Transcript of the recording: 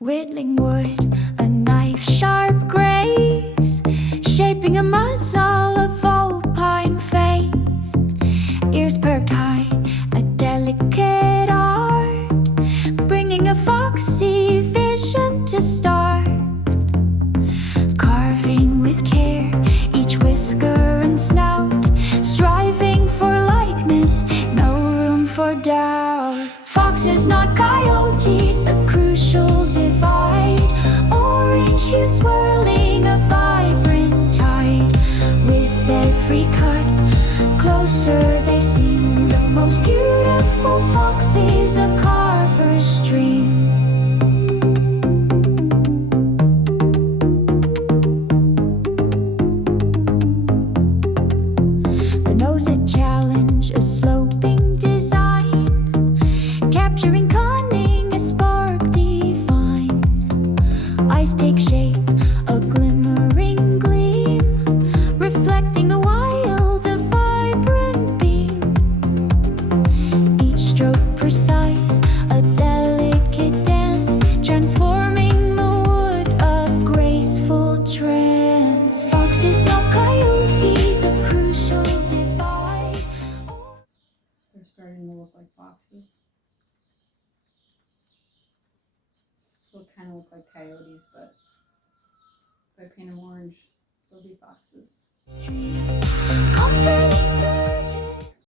Whittling wood, a knife-sharp graze, shaping a muzzle of vulpine face. Ears perked high, a delicate art, bringing a foxy vision to start. Carving with care, each whisker and snout, striving for likeness, no room for doubt. Foxes, not coyotes, a crucial divide. Orange hue swirling a vibrant tide. With every cut, closer they seem. The most beautiful foxes a carver's dream. The nose a challenge, a sloping design, capturing cunning, a spark divine. Eyes take shape, a glimmering gleam, reflecting the wild, a vibrant beam. Each stroke precise, a delicate dance, transforming the wood, a graceful trance. Foxes, not coyotes, a crucial divide. They're starting to look like foxes. Still kind of look like coyotes, but if I paint them orange, they'll be foxes. Confident